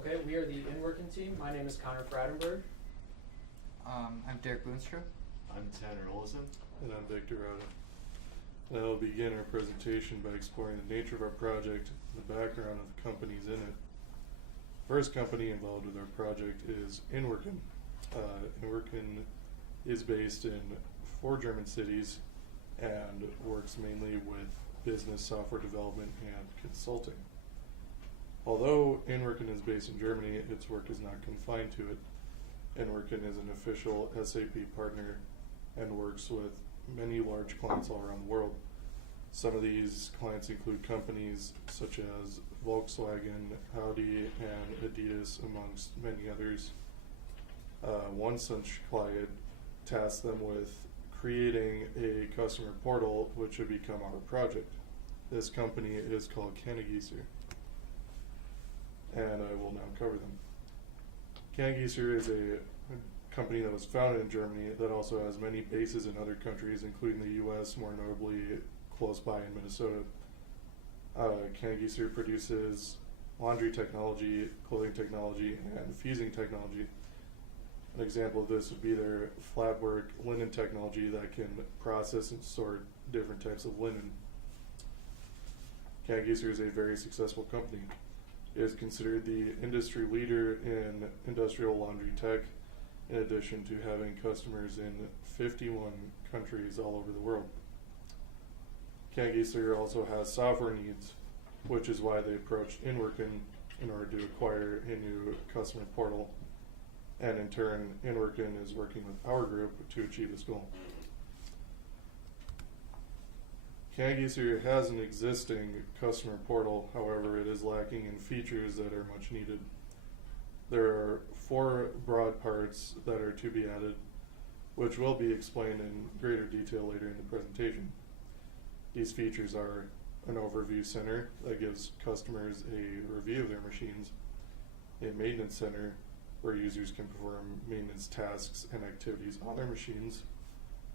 Okay, we are the Inwerken team. My name is Connor Fradenberg. I'm Derek Boonstra. I'm Tanner Olson. And I'm Victor Rada. And I will begin our presentation by exploring the nature of our project and the background of the companies in it. First company involved with our project is Inwerken. Inwerken is based in 4 German cities and works mainly with business software development and consulting. Although Inwerken is based in Germany, its work is not confined to it. Inwerken is an official SAP partner and works with many large clients all around the world. Some of these clients include companies such as Volkswagen, Audi, and Adidas, amongst many others. One such client tasked them with creating a customer portal which would become our project. This company is called Kanegießer, and I will now cover them. Kanegießer is a company that was founded in Germany that also has many bases in other countries, including the US, more notably close by in Minnesota. Kanegießer produces laundry technology, clothing technology, and fusing technology. An example of this would be their flatwork linen technology that can process and sort different types of linen. Kanegießer is a very successful company. It is considered the industry leader in industrial laundry tech, in addition to having customers in 51 countries all over the world. Kanegießer also has software needs, which is why they approached Inwerken in order to acquire a new customer portal. And in turn, Inwerken is working with our group to achieve this goal. Kanegießer has an existing customer portal, however, it is lacking in features that are much needed. There are 4 broad parts that are to be added, which will be explained in greater detail later in the presentation. These features are an overview center that gives customers a review of their machines, a maintenance center where users can perform maintenance tasks and activities on their machines,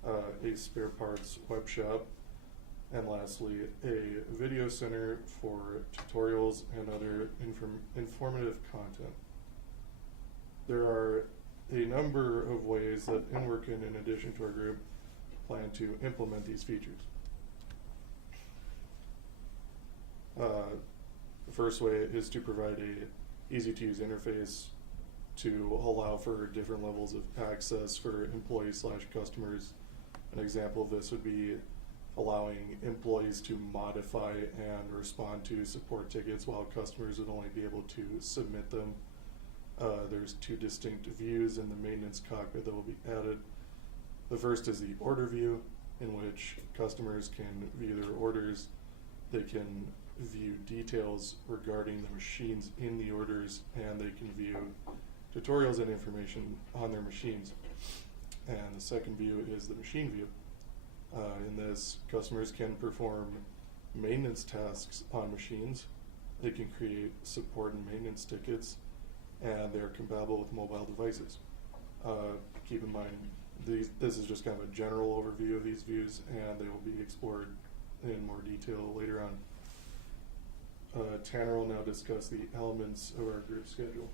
a spare parts web shop, and lastly, a video center for tutorials and other informative content. There are a number of ways that Inwerken, in addition to our group, plan to implement these features. The first way is to provide a easy-to-use interface to allow for different levels of access for employees/customers. An example of this would be allowing employees to modify and respond to support tickets while customers would only be able to submit them. There's 2 distinct views in the maintenance cockpit that will be added. The first is the order view, in which customers can view their orders. They can view details regarding the machines in the orders, and they can view tutorials and information on their machines. And the second view is the machine view. In this, customers can perform maintenance tasks on machines. They can create support and maintenance tickets, and they're compatible with mobile devices. Keep in mind, this is just kind of a general overview of these views, and they will be explored in more detail later on. Tanner will now discuss the elements of our group schedule.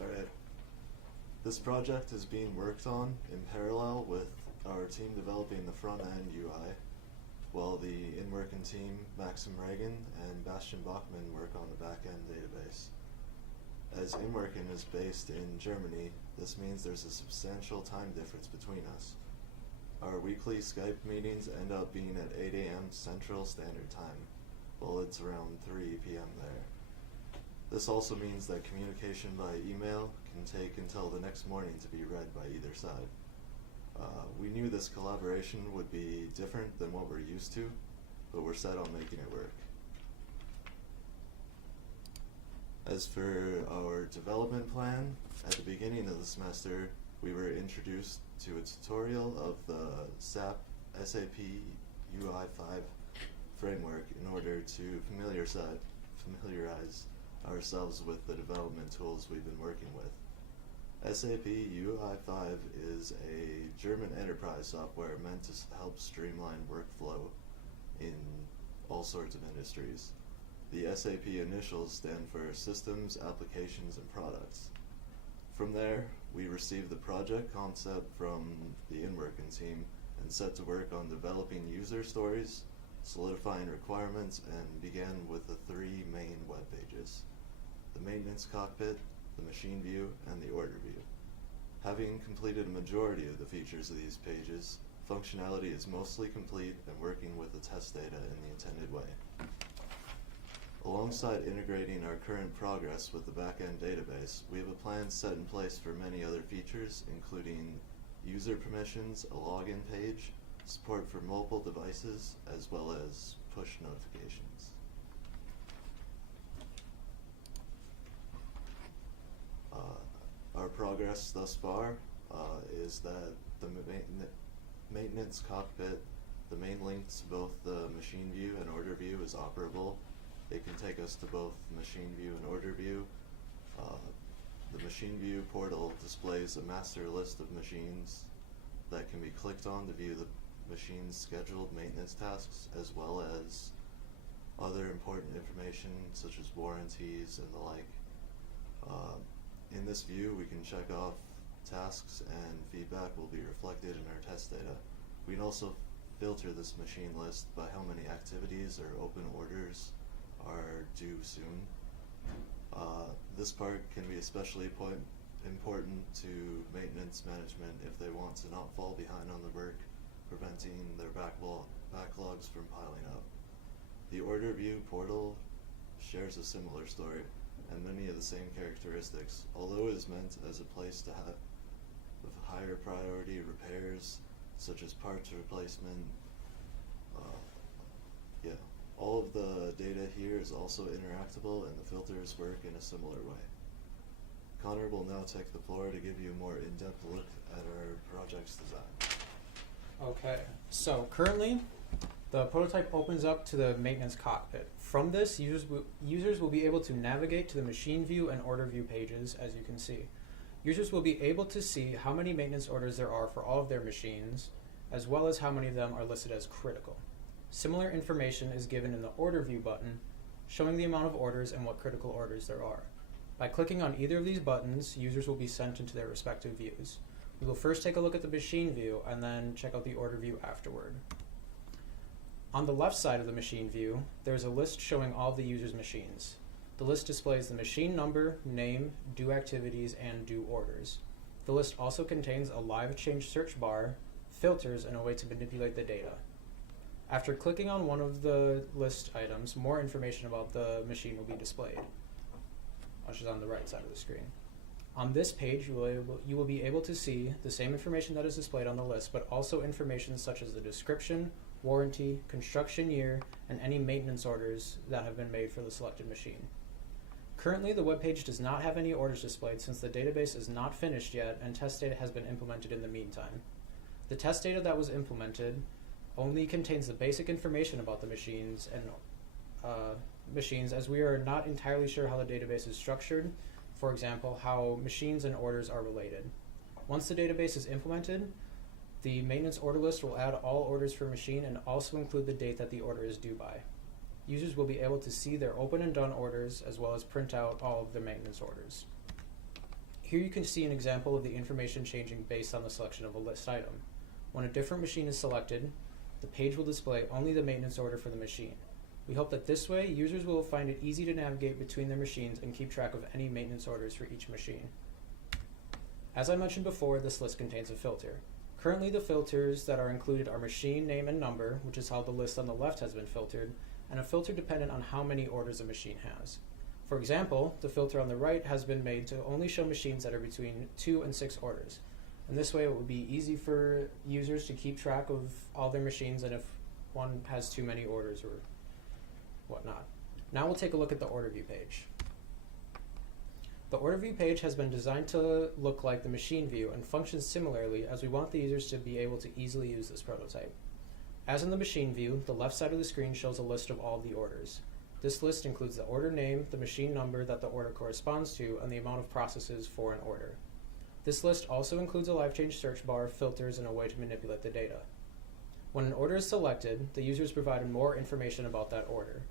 Alright. This project is being worked on in parallel with our team developing the front-end UI, while the Inwerken team, Maxim Reagan and Bastian Bachmann, work on the back-end database. As Inwerken is based in Germany, this means there's a substantial time difference between us. Our weekly Skype meetings end up being at 8 a.m. Central Standard Time, while it's around 3 p.m. there. This also means that communication by email can take until the next morning to be read by either side. We knew this collaboration would be different than what we're used to, but we're set on making it work. As for our development plan, at the beginning of the semester, we were introduced to a tutorial of the SAP UI5 framework in order to familiarize ourselves with the development tools we've been working with. SAP UI5 is a German enterprise software meant to help streamline workflow in all sorts of industries. The SAP initials stand for Systems, Applications, and Products. From there, we received the project concept from the Inwerken team and set to work on developing user stories, solidifying requirements, and began with the three main web pages: the maintenance cockpit, the machine view, and the order view. Having completed a majority of the features of these pages, functionality is mostly complete and working with the test data in the intended way. Alongside integrating our current progress with the backend database, we have a plan set in place for many other features, including user permissions, a login page, support for mobile devices, as well as push notifications. Our progress thus far is that the maintenance cockpit, the main link to both the machine view and order view, is operable. It can take us to both machine view and order view. The machine view portal displays a master list of machines that can be clicked on to view the machine's scheduled maintenance tasks, as well as other important information such as warranties and the like. In this view, we can check off tasks, and feedback will be reflected in our test data. We can also filter this machine list by how many activities or open orders are due soon. This part can be especially important to maintenance management if they want to not fall behind on the work, preventing their backlogs from piling up. The order view portal shares a similar story and many of the same characteristics, although it is meant as a place to have with higher priority repairs such as parts replacement. All of the data here is also interactable, and the filters work in a similar way. Connor will now take the floor to give you a more in-depth look at our project's design. Okay, so currently the prototype opens up to the maintenance cockpit. From this, users will be able to navigate to the machine view and order view pages, as you can see. Users will be able to see how many maintenance orders there are for all of their machines, as well as how many of them are listed as critical. Similar information is given in the order view button, showing the amount of orders and what critical orders there are. By clicking on either of these buttons, users will be sent into their respective views. We will first take a look at the machine view and then check out the order view afterward. On the left side of the machine view, there is a list showing all of the user's machines. The list displays the machine number, name, due activities, and due orders. The list also contains a live change search bar, filters, and a way to manipulate the data. After clicking on one of the list items, more information about the machine will be displayed, which is on the right side of the screen. On this page, you will be able to see the same information that is displayed on the list, but also information such as the description, warranty, construction year, and any maintenance orders that have been made for the selected machine. Currently, the web page does not have any orders displayed since the database is not finished yet and test data has been implemented in the meantime. The test data that was implemented only contains the basic information about the machines as we are not entirely sure how the database is structured, for example, how machines and orders are related. Once the database is implemented, the maintenance order list will add all orders for machine and also include the date that the order is due by. Users will be able to see their open and done orders as well as print out all of their maintenance orders. Here you can see an example of the information changing based on the selection of a list item. When a different machine is selected, the page will display only the maintenance order for the machine. We hope that this way, users will find it easy to navigate between their machines and keep track of any maintenance orders for each machine. As I mentioned before, this list contains a filter. Currently, the filters that are included are machine name and number, which is how the list on the left has been filtered, and a filter dependent on how many orders a machine has. For example, the filter on the right has been made to only show machines that are between 2 and 6 orders. And this way it will be easy for users to keep track of all their machines and if one has too many orders or whatnot. Now we'll take a look at the order view page. The order view page has been designed to look like the machine view and functions similarly as we want the users to be able to easily use this prototype. As in the machine view, the left side of the screen shows a list of all of the orders. This list includes the order name, the machine number that the order corresponds to, and the amount of processes for an order. This list also includes a live change search bar, filters, and a way to manipulate the data. When an order is selected, the user is provided more information about that order.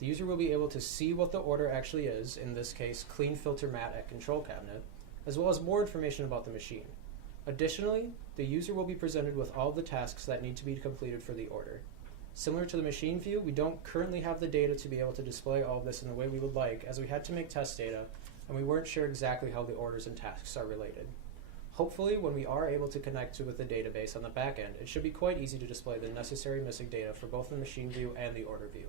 The user will be able to see what the order actually is, in this case, clean filter mat at control cabinet, as well as more information about the machine. Additionally, the user will be presented with all the tasks that need to be completed for the order. Similar to the machine view, we don't currently have the data to be able to display all of this in the way we would like, as we had to make test data, and we weren't sure exactly how the orders and tasks are related. Hopefully, when we are able to connect with the database on the back end, it should be quite easy to display the necessary missing data for both the machine view and the order view.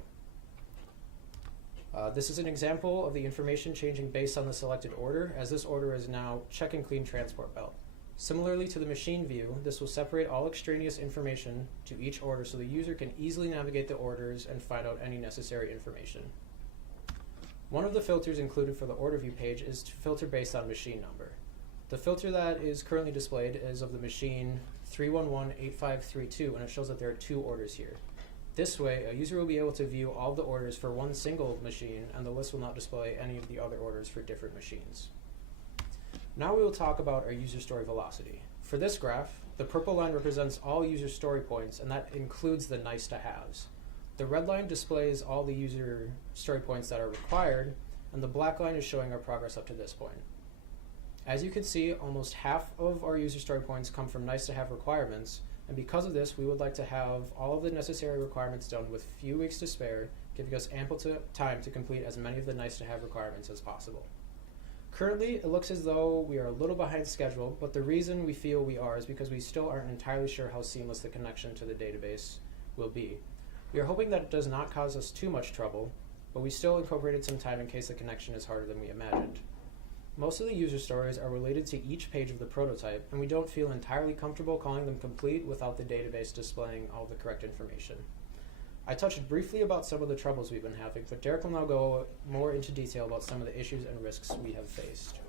This is an example of the information changing based on the selected order, as this order is now check and clean transport belt. Similarly to the machine view, this will separate all extraneous information to each order so the user can easily navigate the orders and find out any necessary information. One of the filters included for the order view page is to filter based on machine number. The filter that is currently displayed is of the machine 3118532, and it shows that there are 2 orders here. This way, a user will be able to view all the orders for one single machine, and the list will not display any of the other orders for different machines. Now we will talk about our user story velocity. For this graph, the purple line represents all user story points, and that includes the nice to haves. The red line displays all the user story points that are required, and the black line is showing our progress up to this point. As you can see, almost half of our user story points come from nice to have requirements, and because of this, we would like to have all of the necessary requirements done with few weeks to spare, giving us ample time to complete as many of the nice to have requirements as possible. Currently, it looks as though we are a little behind schedule, but the reason we feel we are is because we still aren't entirely sure how seamless the connection to the database will be. We are hoping that it does not cause us too much trouble, but we still incorporated some time in case the connection is harder than we imagined. Most of the user stories are related to each page of the prototype, and we don't feel entirely comfortable calling them complete without the database displaying all the correct information. I touched briefly about some of the troubles we've been having, but Derek will now go more into detail about some of the issues and risks we have faced.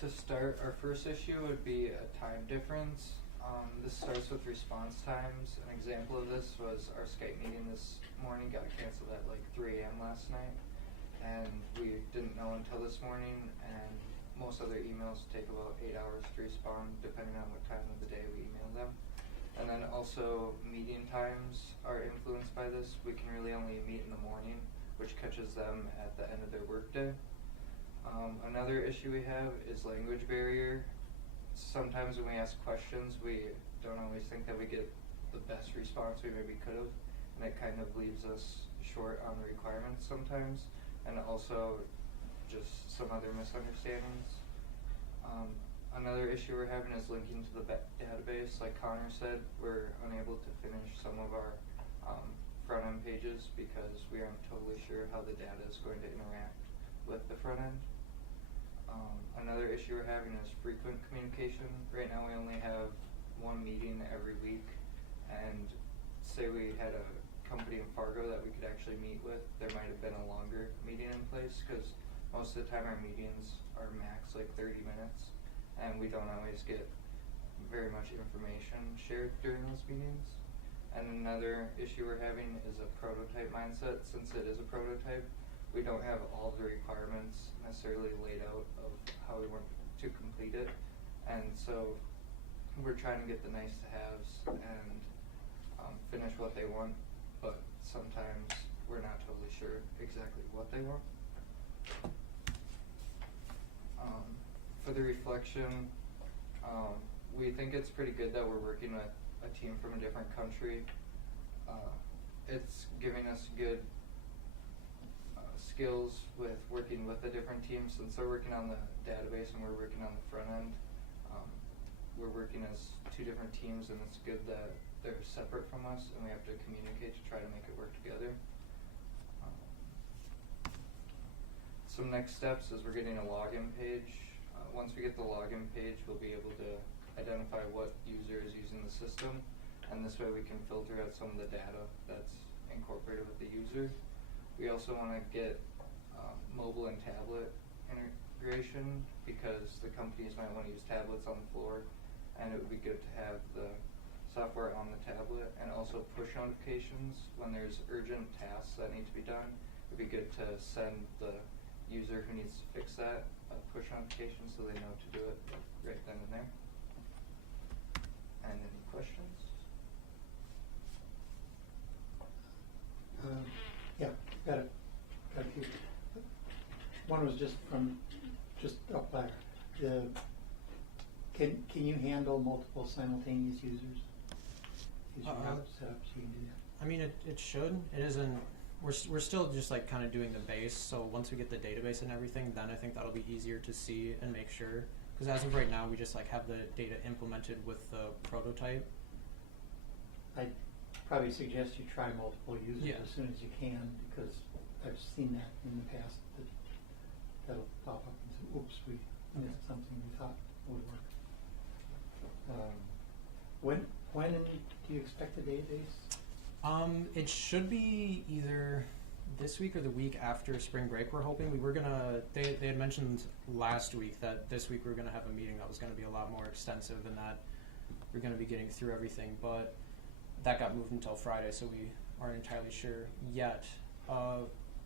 To start, our first issue would be a time difference. This starts with response times. An example of this was our Skype meeting this morning got canceled at like 3 a.m. last night, and we didn't know until this morning, and most other emails take about 8 hours to respond depending on what time of the day we email them. And then also meeting times are influenced by this. We can really only meet in the morning, which catches them at the end of their workday. Another issue we have is language barrier. Sometimes when we ask questions, we don't always think that we get the best response we maybe could have, and it kind of leaves us short on the requirements sometimes, and also just some other misunderstandings. Another issue we're having is linking to the database. Like Connor said, we're unable to finish some of our front-end pages because we aren't totally sure how the data is going to interact with the front end. Another issue we're having is frequent communication. Right now we only have one meeting every week, and say we had a company in Fargo that we could actually meet with, there might have been a longer meeting in place because most of the time our meetings are max like 30 minutes, and we don't always get very much information shared during those meetings. And another issue we're having is a prototype mindset. Since it is a prototype, we don't have all the requirements necessarily laid out of how we want to complete it, and so we're trying to get the nice to haves and finish what they want, but sometimes we're not totally sure exactly what they want. For the reflection, we think it's pretty good that we're working with a team from a different country. It's giving us good skills with working with a different team. Since they're working on the database and we're working on the front end, we're working as 2 different teams, and it's good that they're separate from us and we have to communicate to try to make it work together. Some next steps is we're getting a login page. Once we get the login page, we'll be able to identify what user is using the system, and this way we can filter out some of the data that's incorporated with the user. We also want to get mobile and tablet integration because the companies might want to use tablets on the floor, and it would be good to have the software on the tablet, and also push notifications when there's urgent tasks that need to be done. It would be good to send the user who needs to fix that push notifications so they know to do it right then and there. And any questions? Yeah, got a few. One was just up there. Can you handle multiple simultaneous users? Is your app set up so you can do that? I mean, it should. It isn't. We're still just like kind of doing the base. So once we get the database and everything, then I think that'll be easier to see and make sure. Because as of right now, we just like have the data implemented with the prototype. I'd probably suggest you try multiple users Yeah. as soon as you can, because I've seen that in the past. That'll pop up and say, oops, we missed something we thought would work. When do you expect the database? It should be either this week or the week after spring break. We're hoping. We were gonna. They had mentioned last week that this week we were gonna have a meeting that was gonna be a lot more extensive and that we're gonna be getting through everything. But that got moved until Friday, so we aren't entirely sure yet.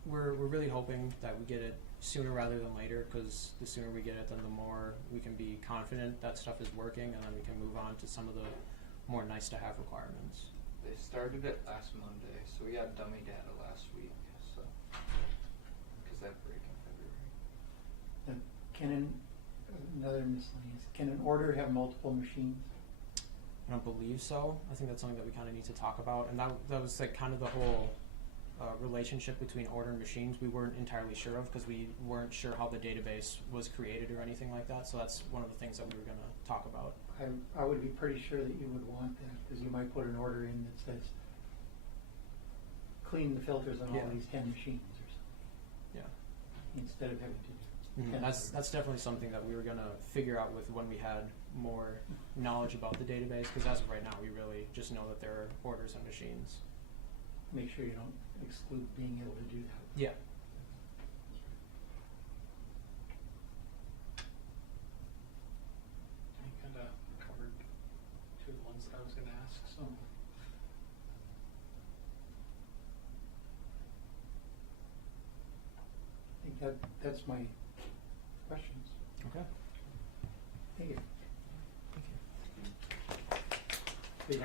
We're really hoping that we get it sooner rather than later, because the sooner we get it, then the more we can be confident that stuff is working, and then we can move on to some of the more nice to have requirements. They started it last Monday, so we had dummy data last week, so, because that break in February. Another miscellaneous, can an order have multiple machines? I don't believe so. I think that's something that we kind of need to talk about, and that was like kind of the whole relationship between order and machines. We weren't entirely sure of, because we weren't sure how the database was created or anything like that. So that's one of the things that we were going to talk about. I would be pretty sure that you would want that, because you might put an order in that says, clean the filters on all Yeah. these 10 machines or something, Yeah. instead of having to do. Mm-hmm. 10 That's orders. definitely something that we were going to figure out with when we had more knowledge about the database, because as of right now we really just know that there are orders and machines. Make sure you don't exclude being able to do that. Yeah. I kind of covered two of the ones that I was going to ask, so. I think that's my questions. Okay. Thank you. Thank you. Big